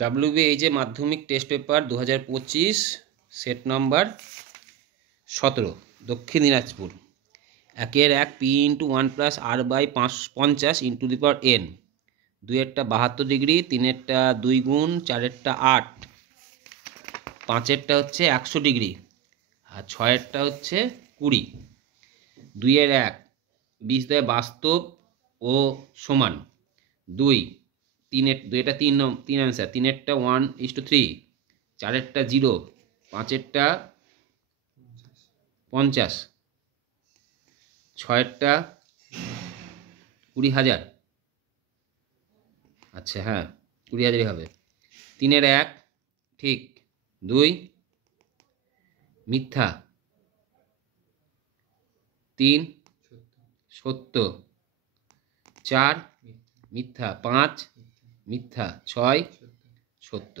WBH মাধ্যমিক test paper 2025 set number 17 Dakshin Dinajpur. 1 P × 1 + R/50 × n। 2-এরটা 72 degree, 3-এরটা 2 গুণ, 4-এরটা 8, 5-এরটা হচ্ছে 100 ডিগ্রি, আর 6-এরটা হচ্ছে 20। 2-এর 1 20 দ্বয় বাস্তব ও সমান 2। 2-এটা 3 অ্যান্সার। 3-এরটা 1:3, 4-এরটা 0, 5-এরটা 50, 6-এরটা 20,000। আচ্ছা, হ্যাঁ 20,000ই হবে। 3-এর 1 ঠিক, 2 মিথ্যা, 3 সত্য, 4 মিথ্যা, 5 মিথ্যা, 6 সত্য।